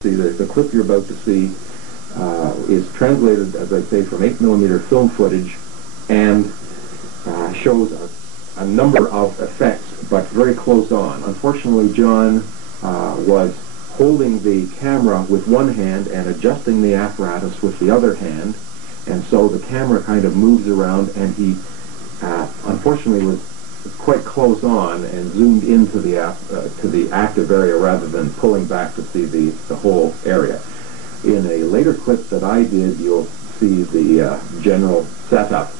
See, the clip you're about to see is translated, as I say, from 8mm film footage and shows a number of effects, but very close on. Unfortunately, John was holding the camera with one hand and adjusting the apparatus with the other hand, and so the camera kind of moves around, and he unfortunately was quite close on and zoomed into the active area rather than pulling back to see the whole area. In a later clip that I did, you'll see the general setup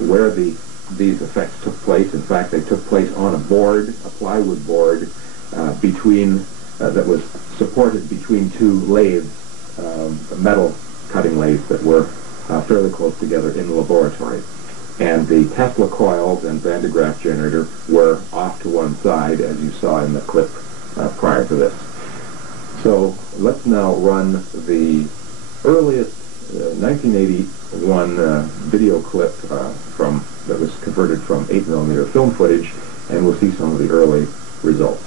where these effects took place. In fact, they took place on a board, a plywood board, that was supported between two lathes, metal cutting lathes that were fairly close together in the laboratory. And the Tesla coils and Van de Graaff generator were off to one side, as you saw in the clip prior to this. So let's now run the earliest 1981 video clip that was converted from 8mm film footage, and we'll see some of the early results.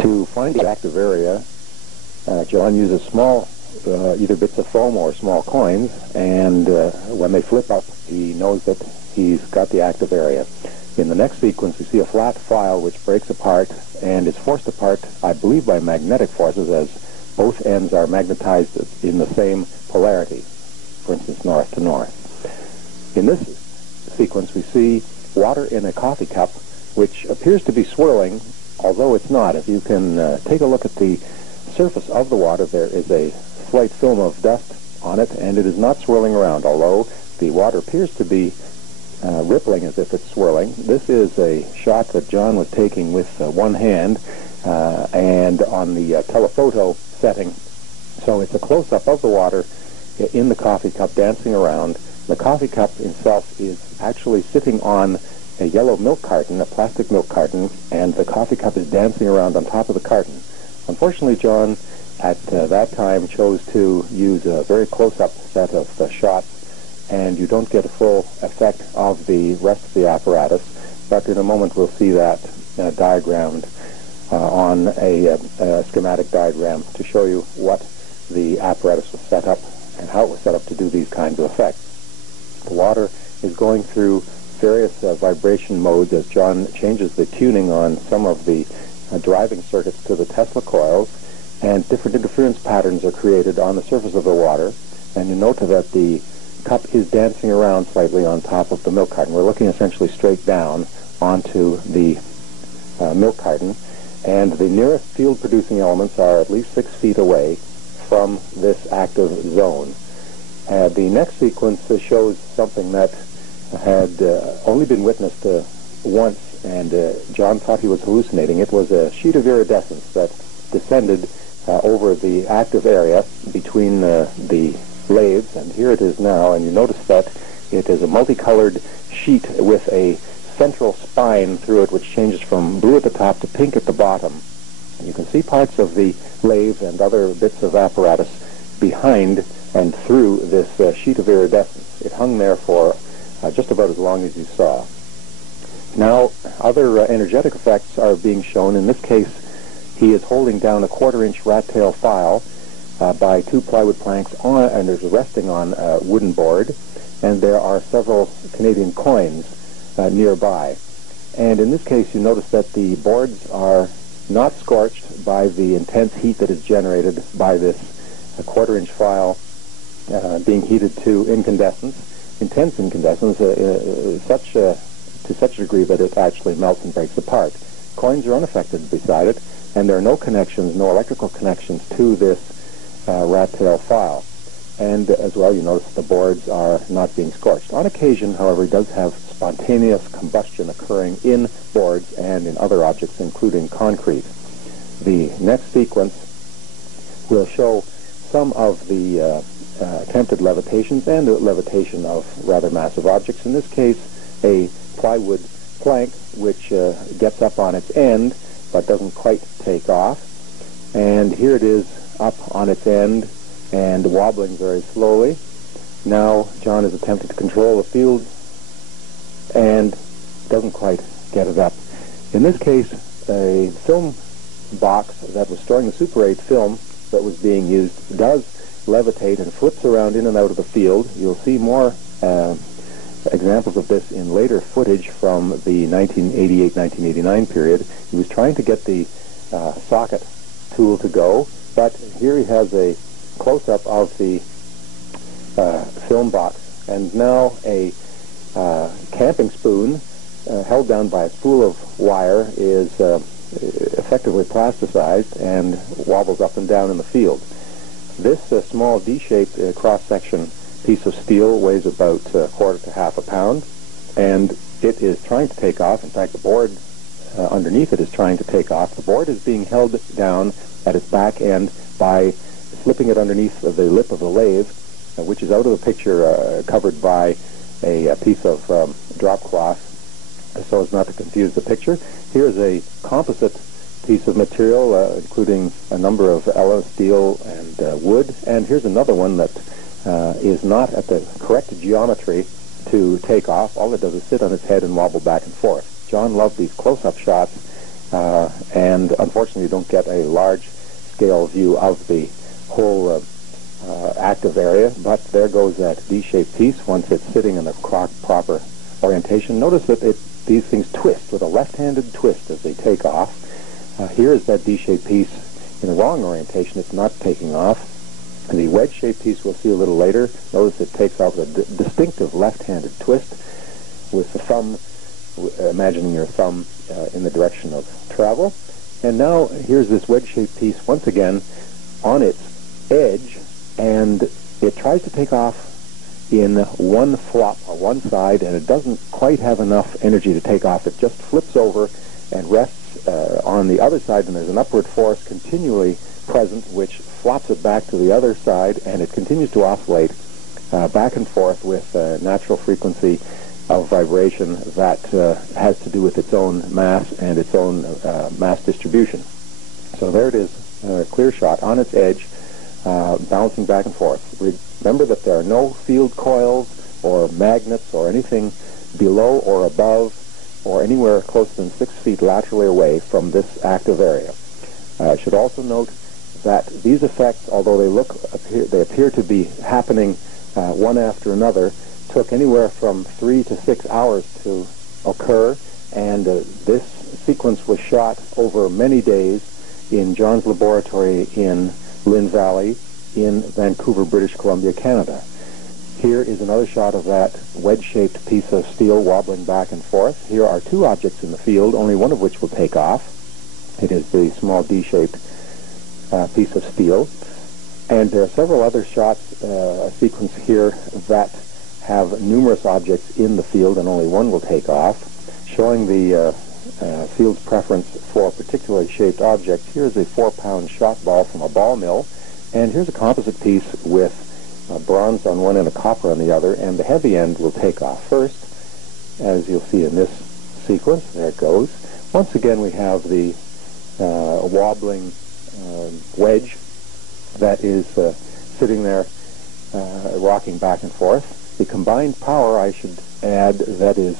To find the active area, John uses small either bits of foam or small coins, and when they flip up, he knows that he's got the active area. In the next sequence, we see a flat file which breaks apart and is forced apart, I believe, by magnetic forces, as both ends are magnetized in the same polarity, for instance, north to north. In this sequence, we see water in a coffee cup, which appears to be swirling, although it's not. If you can take a look at the surface of the water, there is a slight film of dust on it, and it is not swirling around, although the water appears to be rippling as if it's swirling. This is a shot that John was taking with one hand and on the telephoto setting. So it's a close-up of the water in the coffee cup dancing around. The coffee cup itself is actually sitting on a yellow milk carton, a plastic milk carton, and the coffee cup is dancing around on top of the carton. Unfortunately, John at that time chose to use a very close-up set of shots, and you don't get a full effect of the rest of the apparatus, but in a moment we'll see that diagrammed on a schematic diagram to show you what the apparatus was set up and how it was set up to do these kinds of effects. The water is going through various vibration modes as John changes the tuning on some of the driving circuits to the Tesla coils, and different interference patterns are created on the surface of the water, and you note that the cup is dancing around slightly on top of the milk carton. We're looking essentially straight down onto the milk carton, and the nearest field-producing elements are at least 6 feet away from this active zone. The next sequence shows something that had only been witnessed once, and John thought he was hallucinating. It was a sheet of iridescence that descended over the active area between the lathes, and here it is now, and you notice that it is a multicolored sheet with a central spine through it which changes from blue at the top to pink at the bottom. You can see parts of the lathe and other bits of apparatus behind and through this sheet of iridescence. It hung there for just about as long as you saw. Now, other energetic effects are being shown. In this case, he is holding down a 1/4-inch rat tail file by 2 plywood planks and is resting on a wooden board, and there are several Canadian coins nearby. And in this case, you notice that the boards are not scorched by the intense heat that is generated by this 1/4-inch file being heated to incandescence, intense incandescence, to such a degree that it actually melts and breaks apart. Coins are unaffected beside it, and there are no connections, no electrical connections to this rat tail file. And as well, you notice the boards are not being scorched. On occasion, however, it does have spontaneous combustion occurring in boards and in other objects, including concrete. The next sequence will show some of the attempted levitations and the levitation of rather massive objects. In this case, a plywood plank which gets up on its end but doesn't quite take off. And here it is up on its end and wobbling very slowly. Now John is attempting to control the field and doesn't quite get it up. In this case, a film box that was storing the Super 8 film that was being used does levitate and flips around in and out of the field. You'll see more examples of this in later footage from the 1988-1989 period. He was trying to get the socket tool to go, but here he has a close-up of the film box, and now a camping spoon held down by a spool of wire is effectively plasticized and wobbles up and down in the field. This small D-shaped cross-section piece of steel weighs about a quarter to half a pound, and it is trying to take off. In fact, the board underneath it is trying to take off. The board is being held down at its back end by slipping it underneath the lip of the lathe, which is out of the picture, covered by a piece of drop cloth so as not to confuse the picture. Here's a composite piece of material, including a number of alloy steel and wood, and here's another one that is not at the correct geometry to take off. All it does is sit on its head and wobble back and forth. John loved these close-up shots, and unfortunately you don't get a large-scale view of the whole active area, but there goes that D-shaped piece once it's sitting in the proper orientation. Notice that these things twist with a left-handed twist as they take off. Here is that D-shaped piece in the wrong orientation. It's not taking off. And the wedge-shaped piece we'll see a little later. Notice it takes off with a distinctive left-handed twist with the thumb, imagining your thumb in the direction of travel. And now here's this wedge-shaped piece once again on its edge, and it tries to take off in one flop on one side, and it doesn't quite have enough energy to take off. It just flips over and rests on the other side, and there's an upward force continually present which flops it back to the other side, and it continues to oscillate back and forth with a natural frequency of vibration that has to do with its own mass and its own mass distribution. So there it is, a clear shot on its edge, bouncing back and forth. Remember that there are no field coils or magnets or anything below or above or anywhere closer than 6 feet laterally away from this active area. I should also note that these effects, although they appear to be happening one after another, took anywhere from 3 to 6 hours to occur, and this sequence was shot over many days in John's laboratory in Lynn Valley in Vancouver, British Columbia, Canada. Here is another shot of that wedge-shaped piece of steel wobbling back and forth. Here are two objects in the field, only one of which will take off. It is the small D-shaped piece of steel. And there are several other shots, a sequence here, that have numerous objects in the field, and only one will take off, showing the field's preference for a particularly shaped object. Here's a 4-pound shot ball from a ball mill, and here's a composite piece with bronze on one and a copper on the other, and the heavy end will take off first, as you'll see in this sequence. There it goes. Once again, we have the wobbling wedge that is sitting there rocking back and forth. The combined power, I should add, that is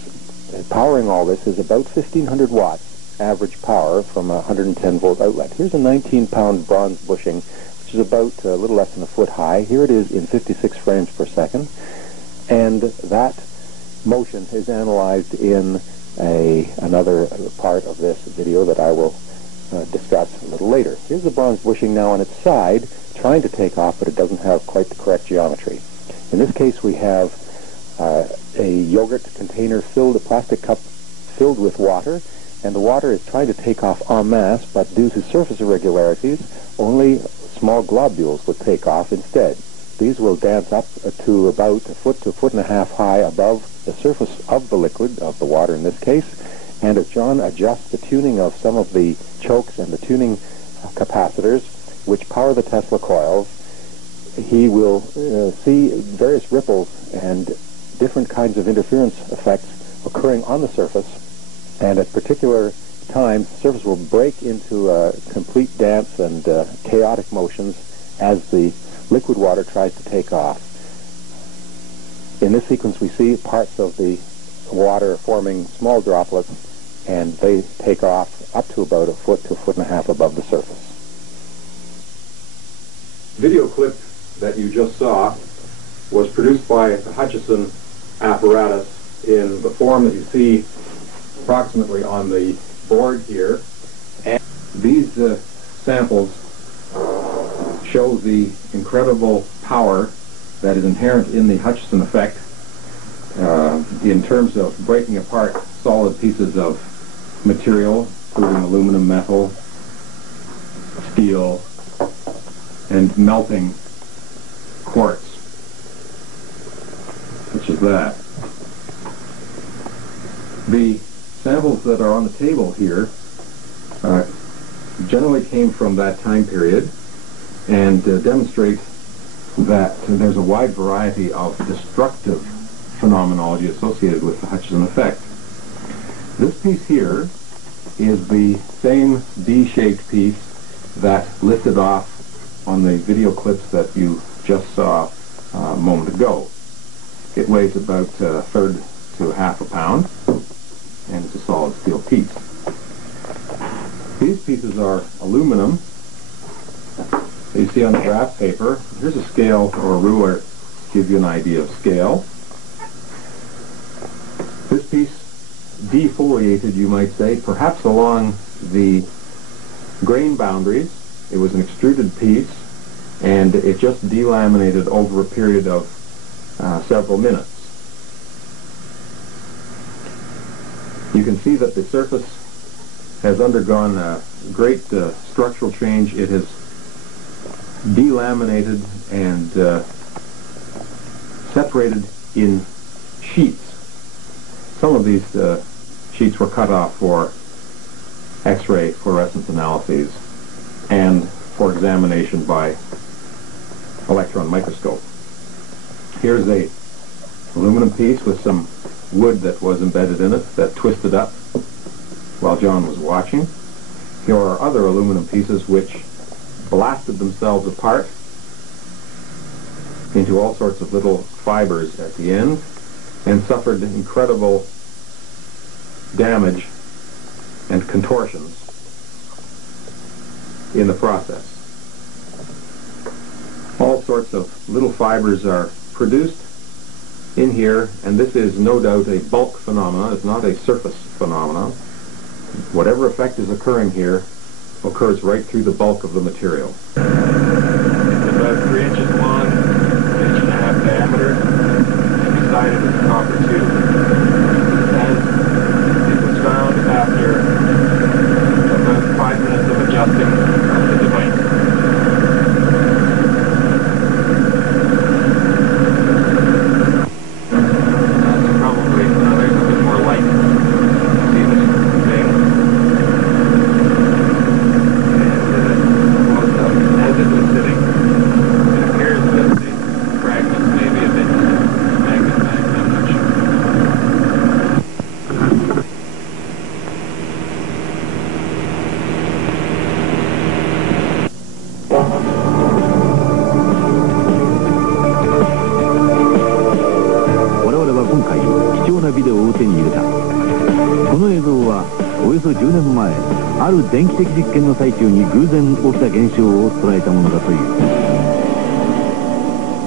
powering all this is about 1,500 watts average power from a 110-volt outlet. Here's a 19-pound bronze bushing, which is about a little less than a foot high. Here it is in 56 frames per second, and that motion is analyzed in another part of this video that I will discuss a little later. Here's the bronze bushing now on its side, trying to take off, but it doesn't have quite the correct geometry. In this case, we have a yogurt container filled, a plastic cup filled with water, and the water is trying to take off en masse, but due to surface irregularities, only small globules will take off instead. These will dance up to about a foot to a foot and a half high above the surface of the liquid, of the water in this case, and as John adjusts the tuning of some of the chokes and the tuning capacitors, which power the Tesla coils, he will see various ripples and different kinds of interference effects occurring on the surface, and at particular times the surface will break into complete dance and chaotic motions as the liquid water tries to take off. In this sequence we see parts of the water forming small droplets and they take off up to about a foot to a foot and a half above the surface. Video clip that you just saw was produced by the Hutchison apparatus in the form that you see approximately on the board here. And these samples show the incredible power that is inherent in the Hutchison effect in terms of breaking apart solid pieces of material, including aluminum, metal, steel, and melting quartz, which is that. The samples that are on the table here generally came from that time period and demonstrate that there's a wide variety of destructive phenomenology associated with the Hutchison effect. This piece here is the same D-shaped piece that lifted off on the video clips that you just saw a moment ago. It weighs about a third to half a pound, and it's a solid steel piece. These pieces are aluminum. You see on the graph paper, here's a scale or a ruler to give you an idea of scale. This piece defoliated, you might say, perhaps along the grain boundaries. It was an extruded piece, and it just delaminated over a period of several minutes. You can see that the surface has undergone a great structural change. It has delaminated and separated in sheets. Some of these sheets were cut off for X-ray fluorescence analyses and for examination by electron microscope. Here's a aluminum piece with some wood that was embedded in it that twisted up while John was watching. Here are other aluminum pieces which blasted themselves apart into all sorts of little fibers at the end and suffered incredible damage and contortions in the process. All sorts of little fibers are produced in here, and this is no doubt a bulk phenomena. It's not a surface phenomenon. Whatever effect is occurring here occurs right through the bulk of the material. It's about 3 inches long, 1.5 inch diameter, and beside it is a copper tube. And it was found after about 5 minutes of adjusting of the device.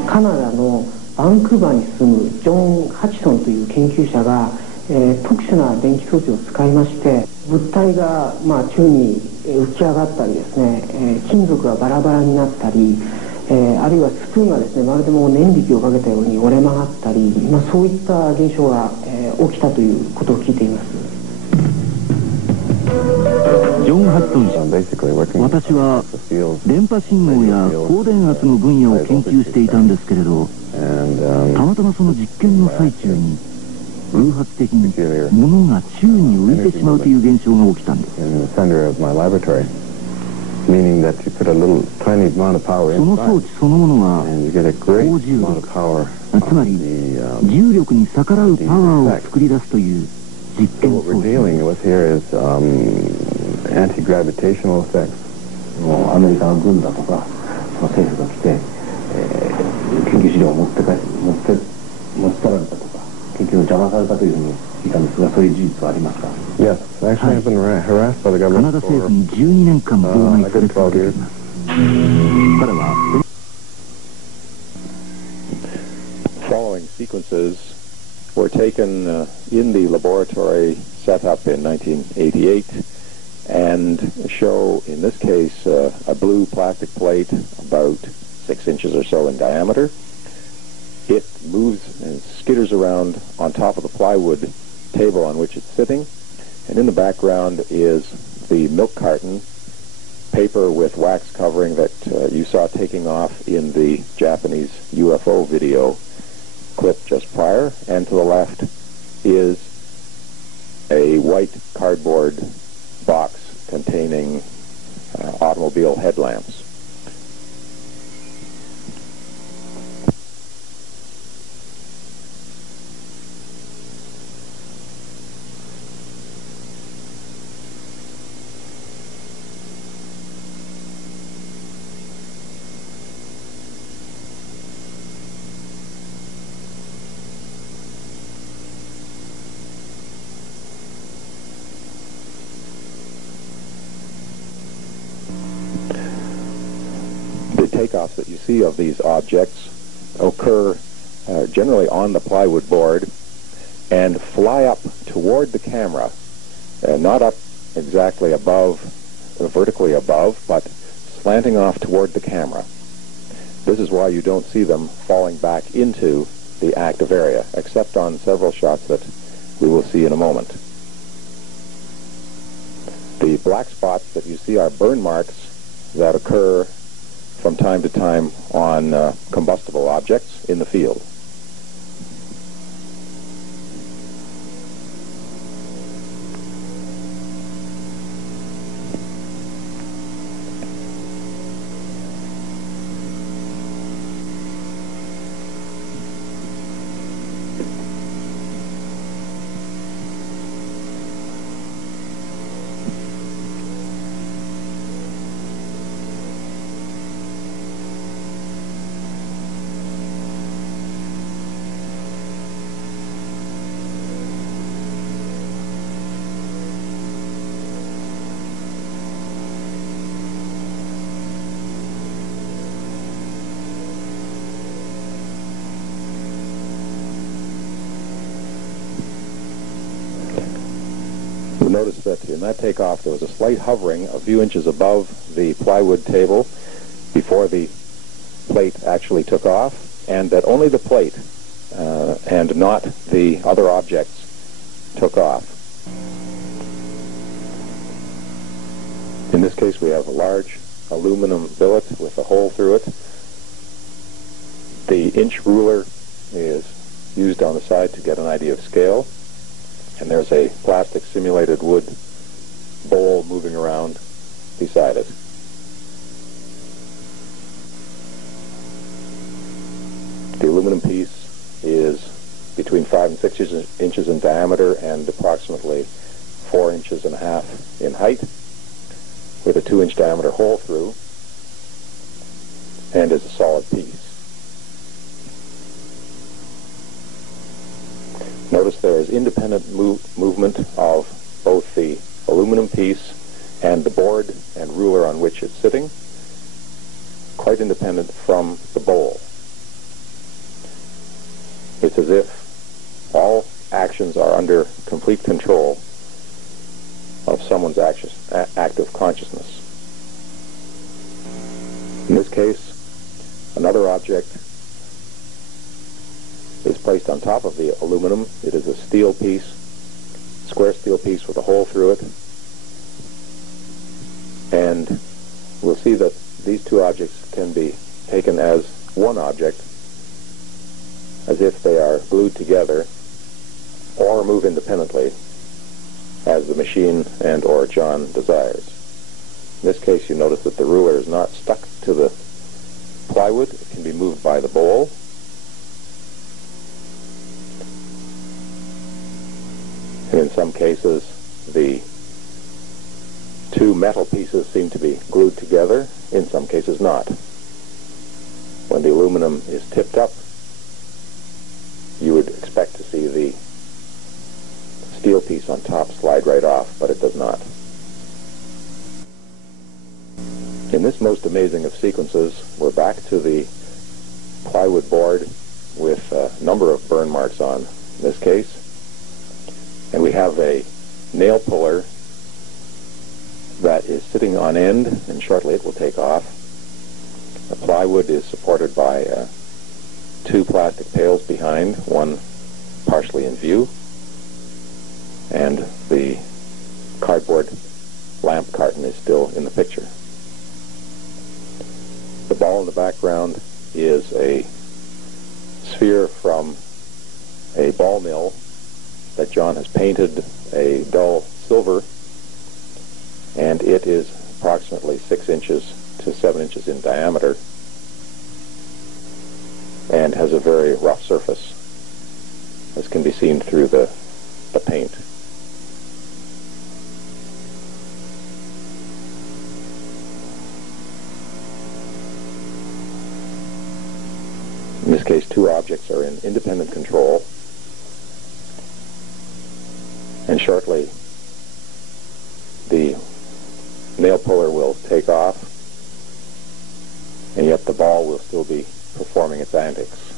カナダのバンクーバーに住むジョン・ハチソンという研究者が、特殊な電気装置を使いまして物体が、宙に浮き上がったりですね、金属がバラバラになったり、あるいはスプーンがですねまるでもう念力をかけたように折れ曲がったり、そういった現象が、起きたということを聞いています。ジョン・ハットン氏、私は電波信号や高電圧の分野を研究していたんですけれど、たまたまその実験の最中に偶発的に物が宙に浮いてしまうという現象が起きたんです。その装置そのものは高重力、つまり重力に逆らうパワーを作り出すという実験装置です。Antigravitational effects. アメリカの軍だとか政府が来て、研究資料を持ち去られたとか、結局邪魔されたというふうに聞いたんですが、そういう事実はありますか？ Yes, actually I've been harassed by the カナ government ダ for 政府に12年間妨害され I 続 think け 12 てい years. ます。彼は Following sequences were taken in the laboratory set up in 1988 and show, in this case, a blue plastic plate about 6 inches or so in diameter. It moves and skitters around on top of the plywood table on which it's sitting, and in the background is the milk carton, paper with wax covering that you saw taking off in the Japanese UFO video clip just prior, and to the left is a white cardboard box containing automobile headlamps. The takeoffs that you see of these objects occur generally on the plywood board and fly up toward the camera, not up exactly above, vertically above, but slanting off toward the camera. This is why you don't see them falling back into the active area, except on several shots that we will see in a moment. The black spots that you see are burn marks that occur from time to time on combustible objects in the field. You'll notice that in that takeoff there was a slight hovering a few inches above the plywood table before the plate actually took off, and that only the plate and not the other objects took off. In this case we have a large aluminum billet with a hole through it. The inch ruler is used on the side to get an idea of scale, and there's a plastic simulated wood bowl moving around beside it. The aluminum piece is between 5 and 6 inches in diameter and approximately 4.5 inches in height, with a 2-inch diameter hole through, and is a solid piece. Notice there is independent movement of both the aluminum piece and the board and ruler on which it's sitting, quite independent from the bowl. It's as if all actions are under complete control of someone's active consciousness. In this case, another object is placed on top of the aluminum. It is a steel piece, square steel piece with a hole through it. And we'll see that these two objects can be taken as one object, as if they are glued together, or move independently as the machine and or John desires. In this case, you notice that the ruler is not stuck to the plywood. It can be moved by the bowl. And in some cases, the two metal pieces seem to be glued together, in some cases not. When the aluminum is tipped up, you would expect to see the piece on top slide right off, but it does not. In this most amazing of sequences, we're back to the plywood board with a number of burn marks on this case. And we have a nail puller that is sitting on end, and shortly it will take off. The plywood is supported by two plastic pails behind, one partially in view, and the cardboard lamp carton is still in the picture. The ball in the background is a sphere from a ball mill that John has painted a dull silver, and it is approximately 6 inches to 7 inches in diameter and has a very rough surface, as can be seen through the paint. In this case, two objects are in independent control, and shortly the nail puller will take off, and yet the ball will still be performing its antics.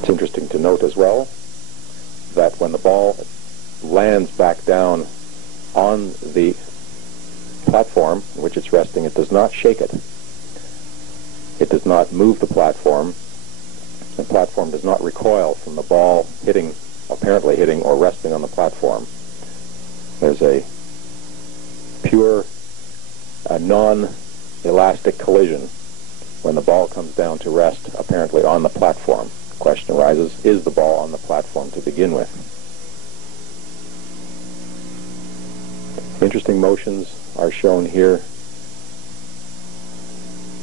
It's interesting to note as well that when the ball lands back down on the platform in which it's resting, it does not shake it. It does not move the platform. The platform does not recoil from the ball apparently hitting or resting on the platform. There's a pure, non-elastic collision when the ball comes down to rest apparently on the platform. The question arises, is the ball on the platform to begin with? Interesting motions are shown here.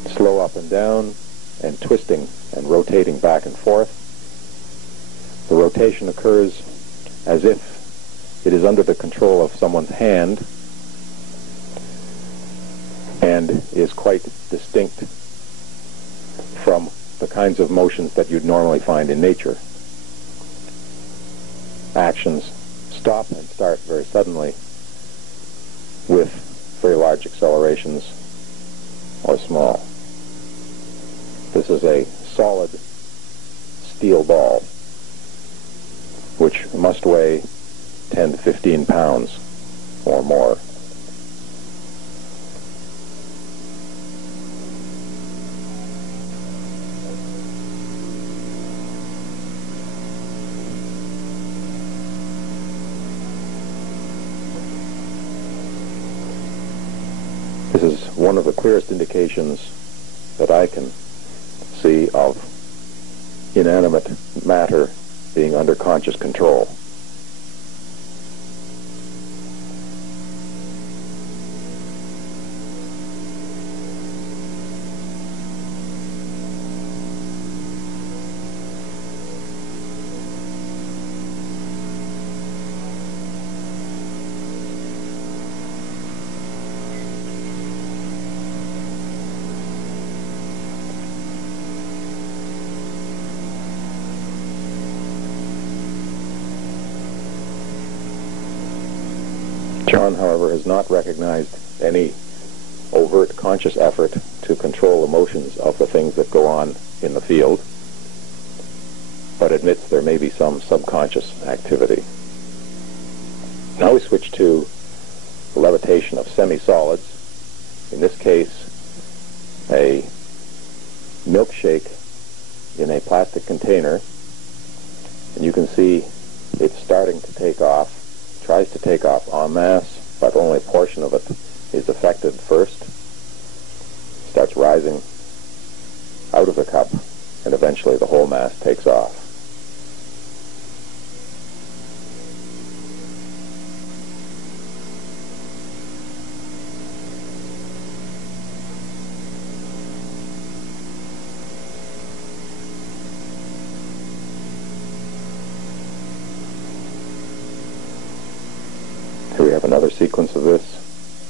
Slow up and down, and twisting and rotating back and forth. The rotation occurs as if it is under the control of someone's hand and is quite distinct from the kinds of motions that you'd normally find in nature. Actions stop and start very suddenly with very large accelerations or small. This is a solid steel ball which must weigh 10 to 15 pounds or more. This is one of the clearest indications that I can see of inanimate matter being under conscious control. John, however, has not recognized any overt conscious effort to control the motions of the things that go on in the field, but admits there may be some subconscious activity. Now we switch to the levitation of semi-solids. In this case, a milkshake in a plastic container, and you can see it's starting to take off. Tries to take off en masse, but only a portion of it is affected first. Starts rising out of the cup, and eventually the whole mass takes off. We have another sequence of this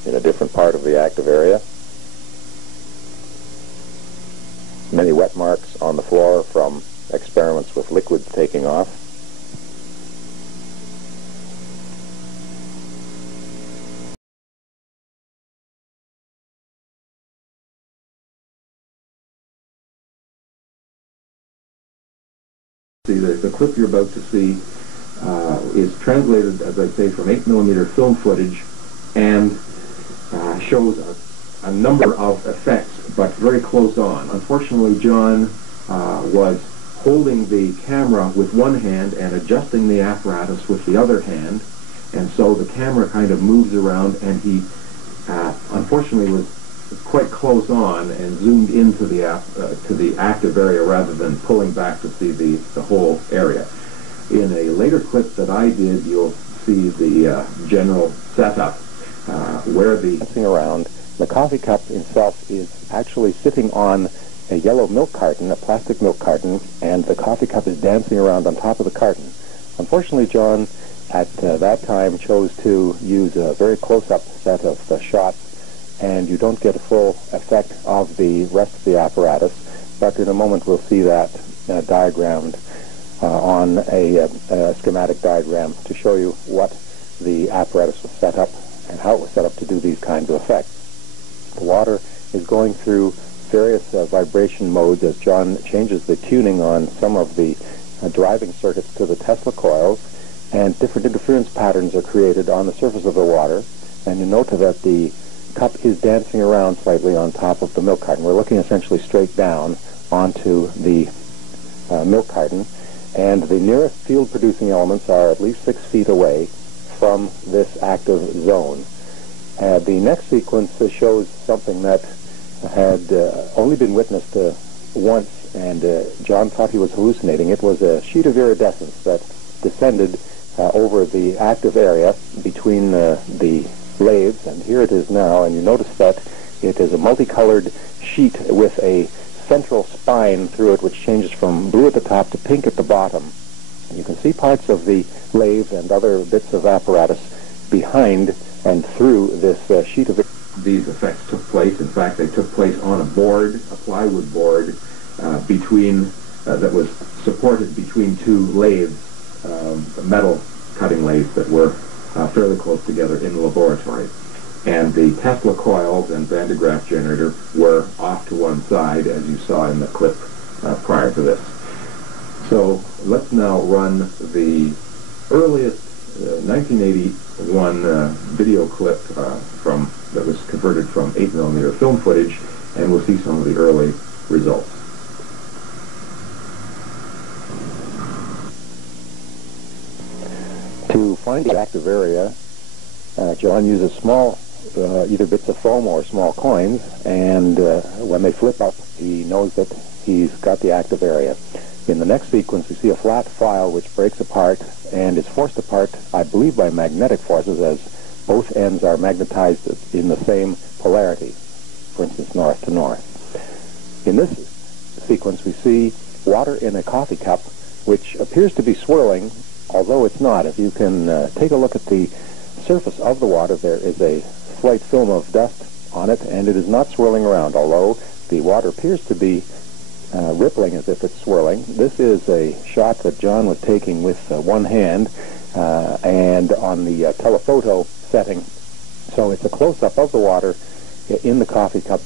in a different part of the active area. many wet marks on the floor from experiments with liquids taking off. The clip you're about to see is translated, as I say, from 8mm film footage and shows a number of effects, but very close on. Unfortunately, John was holding the camera with one hand and adjusting the apparatus with the other hand, and so the camera kind of moves around, and he unfortunately was quite close on and zoomed into the active area rather than pulling back to see the whole area. In a later clip that I did, you'll see the general setup where the dancing around. The coffee cup itself is actually sitting on a yellow milk carton, a plastic milk carton, and the coffee cup is dancing around on top of the carton. Unfortunately, John at that time chose to use a very close-up set of shots, and you don't get a full effect of the rest of the apparatus, but in a moment we'll see that diagrammed on a schematic diagram to show you what the apparatus was set up and how it was set up to do these kinds of effects. The water is going through various vibration modes as John changes the tuning on some of the driving circuits to the Tesla coils, and different interference patterns are created on the surface of the water, and you note that the cup is dancing around slightly on top of the milk carton. We're looking essentially straight down onto the milk carton, and the nearest field-producing elements are at least 6 feet away from this active zone. The next sequence shows something that had only been witnessed once, and John thought he was hallucinating. It was a sheet of iridescence that descended over the active area between the lathes, and here it is now, and you notice that it is a multicolored sheet with a central spine through it which changes from blue at the top to pink at the bottom. And you can see parts of the lathe and other bits of apparatus behind and through this sheet of it. These effects took place. In fact, they took place on a board, a plywood board, that was supported between two lathes, metal cutting lathes that were fairly close together in the laboratory. And the Tesla coils and Van de Graaff generator were off to one side, as you saw in the clip prior to this. So let's now run the earliest 1981 video clip that was converted from 8mm film footage, and we'll see some of the early results. To find the active area, John uses small, either bits of foam or small coins, and when they flip up, he knows that he's got the active area. In the next sequence, we see a flat file which breaks apart and is forced apart, I believe, by magnetic forces, as both ends are magnetized in the same polarity, for instance, north to north. In this sequence, we see water in a coffee cup, which appears to be swirling, although it's not. If you can take a look at the surface of the water, there is a slight film of dust on it, and it is not swirling around, although the water appears to be rippling as if it's swirling. This is a shot that John was taking with one hand and on the telephoto setting. So it's a close-up of the water in the coffee cup.